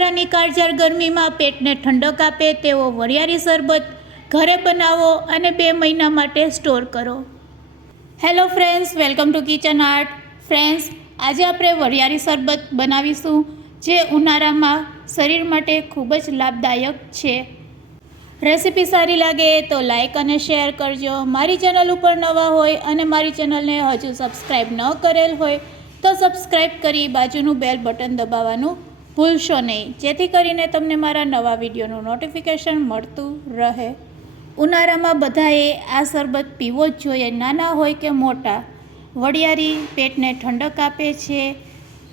ઉનાળાની કાળઝાળ ગરમીમાં પેટને ઠંડક આપે તેવો વરિયાળી શરબત ઘરે બનાવો અને બે મહિના માટે સ્ટોર કરો. Hello friends welcome to kitchen art friends આજે આપણે વરિયાળી શરબત બનાવીશું જે ઉનાળામાં શરીર માટે ખૂબ જ લાભદાયક છે. રેસિપી સારી લાગે તો લાઇક અને શેર કરજો. મારી ચેનલ ઉપર નવા હોય અને મારી ચેનલને હજુ સબસ્ક્રાઈબ ન કરેલ હોય તો સબસ્ક્રાઈબ કરી બાજુનું બેલ બટન દબાવવાનું ભૂલશો નહીં. જેથી કરીને તમને મારા નવા વિડીયોનું નોટિફિકેશન મળતું રહે. ઉનાળામાં બધાએ આ શરબત પીવો જ જોઈએ. નાના હોય કે મોટા, વડિયારી પેટને ઠંડક આપે છે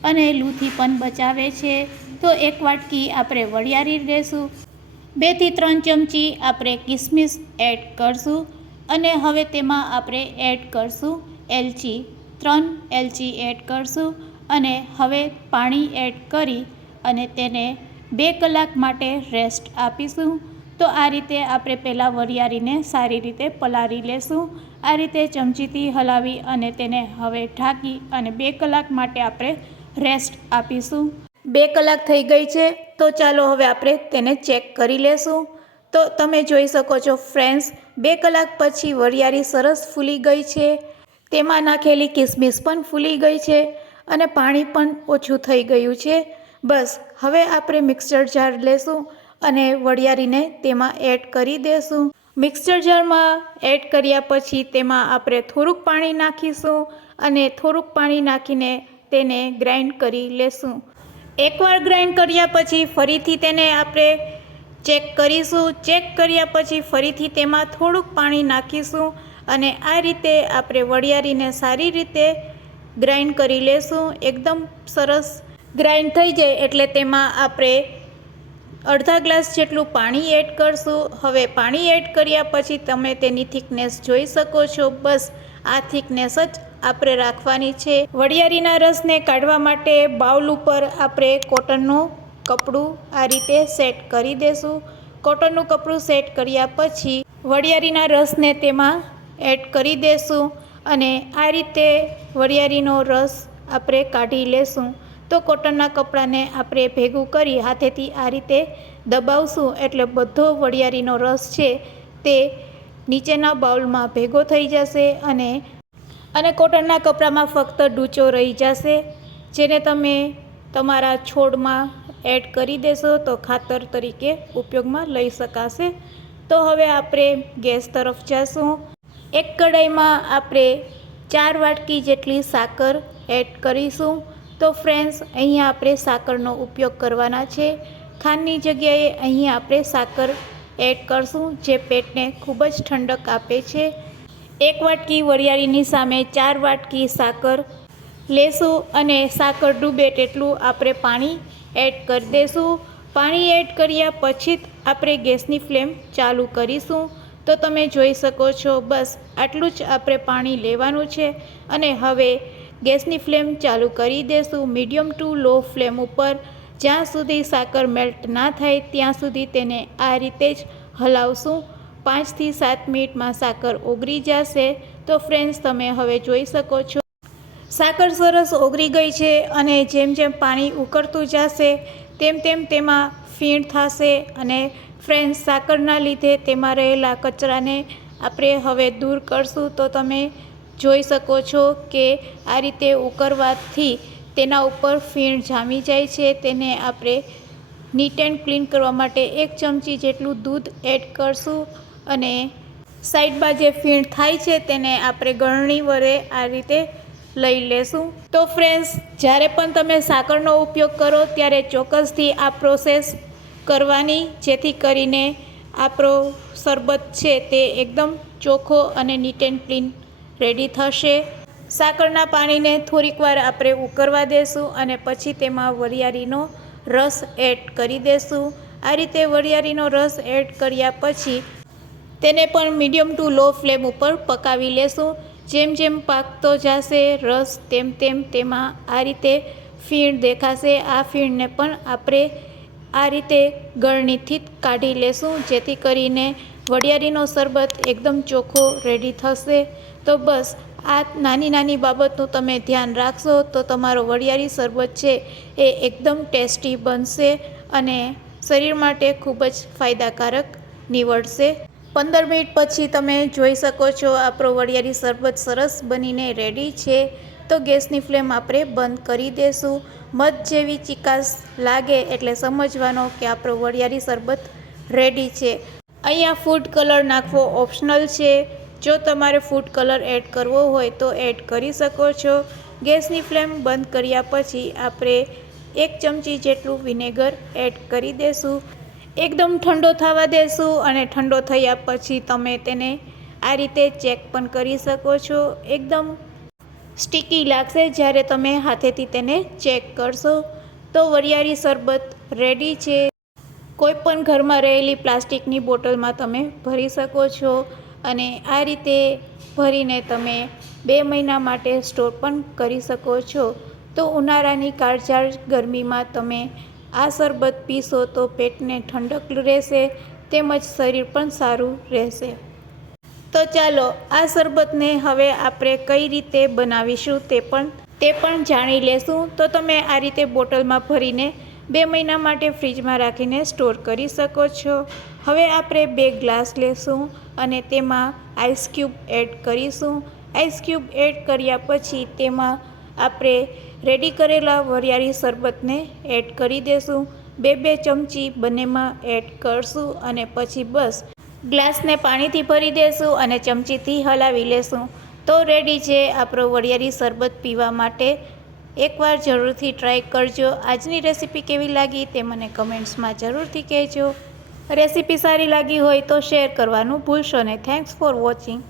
અને લૂથી પણ બચાવે છે. તો એક વાટકી આપણે વડિયારી લેશું. બેથી ત્રણ ચમચી આપણે કિસમિસ એડ કરશું અને હવે તેમાં આપણે એડ કરશું એલચી. ત્રણ એલચી એડ કરશું અને હવે પાણી એડ કરી અને તેને બે કલાક માટે રેસ્ટ આપીશું. તો આ રીતે આપણે પહેલાં વરિયાળીને સારી રીતે પલાળી લેશું. આ રીતે ચમચીથી હલાવી અને તેને હવે ઢાંકી અને બે કલાક માટે આપણે રેસ્ટ આપીશું. બે કલાક થઈ ગઈ છે, તો ચાલો હવે આપણે તેને ચેક કરી લેશું. તો તમે જોઈ શકો છો ફ્રેન્ડ્સ બે કલાક પછી વરિયાળી સરસ ફૂલી ગઈ છે. તેમાં નાખેલી કિસમિસ પણ ફૂલી ગઈ છે અને પાણી પણ ઓછું થઈ ગયું છે. બસ, હવે આપણે મિક્સર જાર લેશું અને વડિયારીને તેમાં એડ કરી દેશું. મિક્સર જારમાં એડ કર્યા પછી તેમાં આપણે થોડુંક પાણી નાખીશું અને થોડુંક પાણી નાખીને તેને ગ્રાઇન્ડ કરી લેશું. એકવાર ગ્રાઇન્ડ કર્યા પછી ફરીથી તેને આપણે ચેક કરીશું. ચેક કર્યા પછી ફરીથી તેમાં થોડુંક પાણી નાખીશું અને આ રીતે આપણે વડિયારીને સારી રીતે ગ્રાઇન્ડ કરી લેશું. એકદમ સરસ ગ્રાઇન્ડ થઈ જાય એટલે તેમાં આપણે અડધા ગ્લાસ જેટલું પાણી એડ કરશું. હવે પાણી એડ કર્યા પછી તમે તેની થિકનેસ જોઈ શકો છો. બસ આ થિકનેસ જ આપણે રાખવાની છે. વડિયારીના રસને કાઢવા માટે બાઉલ ઉપર આપણે કોટનનું કપડું આ રીતે સેટ કરી દેશું. કોટનનું કપડું સેટ કર્યા પછી વડિયારીના રસને તેમાં એડ કરી દેશું અને આ રીતે વડિયારીનો રસ આપણે કાઢી લેશું. તો કોટનના કપડાને આપણે ભેગું કરી હાથેથી આ રીતે દબાવશું એટલે બધો વડિયાળીનો રસ છે તે નીચેના બાઉલમાં ભેગો થઈ જશે અને અને કોટનના કપડામાં ફક્ત ડૂચો રહી જશે. જેને તમે તમારા છોડમાં એડ કરી દેશો તો ખાતર તરીકે ઉપયોગમાં લઈ શકાશે. તો હવે આપણે ગેસ તરફ જઈશું એક કઢાઈમાં આપણે ચાર વાટકી જેટલી સાકર એડ કરીશું. તો ફ્રેન્ડ્સ અહીંયા આપણે સાકરનો ઉપયોગ કરવાના છે. ખાંડની જગ્યાએ અહીં આપણે સાકર એડ કરશું, જે પેટને ખૂબ જ ઠંડક આપે છે. એક વાટકી વરિયાળીની સામે ચાર વાટકી સાકર લેશું અને સાકર ડૂબે તેટલું આપણે પાણી એડ કરી દઈશું પાણી એડ કર્યા પછી જ આપણે ગેસની ફ્લેમ ચાલુ કરીશું. તો તમે જોઈ શકો છો, બસ આટલું જ આપણે પાણી લેવાનું છે. અને હવે ગેસની ફ્લેમ ચાલુ કરી દેશું, મીડિયમ ટુ લો ફ્લેમ ઉપર. જ્યાં સુધી સાકર મેલ્ટ ના થાય, ત્યાં સુધી તેને આ રીતે જ હલાવશું. પાંચથી સાત મિનિટમાં સાકર ઓગળી જશે. તો ફ્રેન્ડ્સ તમે હવે જોઈ શકો છો. સાકર સરસ ઓગળી ગઈ છે અને જેમ જેમ પાણી ઉકળતું જશે, તેમ તેમ તેમાં ફીણ થશે અને ફ્રેન્ડ્સ સાકરના લીધે તેમાં રહેલા કચરાને આપણે હવે દૂર કરશું. તો તમે જોઈ શકો છો કે આ રીતે ઉકળવાથી તેના ઉપર ફીણ જામી જાય છે. તેને આપણે નીટ એન્ડ ક્લીન કરવા માટે એક ચમચી જેટલું દૂધ એડ કરશું અને સાઈડમાં જે ફીણ થાય છે તેને આપણે ગળણી વડે આ રીતે લઈ લેશું. તો ફ્રેન્ડ્સ, જ્યારે પણ તમે સાકરનો ઉપયોગ કરો ત્યારે ચોક્કસથી આ પ્રોસેસ કરવાની, જેથી કરીને આપણો શરબત છે તે એકદમ ચોખ્ખો અને નીટ એન્ડ ક્લીન રેડી થશે. સાકરના પાણીને થોડીક વાર આપણે ઉકળવા દેશું અને પછી તેમાં વરિયાળીનો રસ એડ કરી દેશું. આ રીતે વરિયાળીનો રસ એડ કર્યા પછી તેને પણ મીડિયમ ટુ લો ફ્લેમ ઉપર પકાવી લેશું. જેમ જેમ પાકતો જશે રસ તેમ તેમ તેમાં આ રીતે ફીણ દેખાશે. આ ફીણને પણ આપણે આ રીતે ગળણીથી કાઢી લેશું, જેથી કરીને વડિયાળીનો શરબત એકદમ ચોખ્ખો રેડી થશે. તો બસ, આ નાની નાની બાબતનું તમે ધ્યાન રાખશો તો તમારો વડિયાળી શરબત છે એ એકદમ ટેસ્ટી બનશે અને શરીર માટે ખૂબ જ ફાયદાકારક નીવડશે. પંદર મિનિટ પછી તમે જોઈ શકો છો આપણો વરિયાળી શરબત સરસ બનીને રેડી છે. તો ગેસની ફ્લેમ આપણે બંધ કરી દેશું. મધ જેવી ચિકાસ લાગે એટલે સમજવાનો કે આપણો વરિયાળી શરબત રેડી છે. અહીંયા ફૂડ કલર નાખવો ઓપ્શનલ છે. જો તમારે ફૂડ કલર એડ કરવો હોય તો એડ કરી શકો છો. ગેસની ફ્લેમ બંધ કર્યા પછી આપણે એક ચમચી જેટલું વિનેગર એડ કરી દેશું. એકદમ ઠંડો થવા દેશું અને ઠંડો થયા પછી તમે તેને આ રીતે ચેક પણ કરી શકો છો. એકદમ સ્ટીકી લાગશે જ્યારે તમે હાથેથી તેને ચેક કરશો. તો વરિયાળી શરબત રેડી છે. કોઈપણ ઘરમાં રહેલી પ્લાસ્ટિકની બોટલમાં તમે ભરી શકો છો. અને આ રીતે ભરીને તમે બે મહિના માટે સ્ટોર પણ કરી શકો છો. તો ઉનાળાની કાળઝાળ ગરમીમાં તમે આ શરબત પીશો તો પેટને ઠંડક રહેશે તેમજ શરીર પણ સારું રહેશે. તો ચાલો આ શરબતને હવે આપણે કઈ રીતે બનાવીશું તે પણ તે પણ જાણી લેશું. તો તમે આ રીતે બોટલમાં ભરીને બે મહિના માટે ફ્રીજમાં રાખીને સ્ટોર કરી શકો છો. હવે આપણે બે ગ્લાસ લેશું અને તેમાં આઈસ ક્યુબ એડ કરીશું. આઈસ ક્યુબ એડ કર્યા પછી તેમાં આપણે રેડી કરેલા વરિયાળી શરબતને એડ કરી દેશું. બે બે ચમચી બંનેમાં એડ કરશું અને પછી બસ ગ્લાસને પાણીથી ભરી દેશું અને ચમચીથી હલાવી લેશું. તો રેડી છે આપણો વરિયાળી શરબત પીવા માટે. એકવાર જરૂરથી ટ્રાય કરજો. આજની રેસીપી કેવી લાગી તે મને કમેન્ટ્સમાં જરૂરથી કહેજો. રેસીપી સારી લાગી હોય તો શેર કરવાનું ભૂલશો ને થેન્ક્સ ફોર વોચિંગ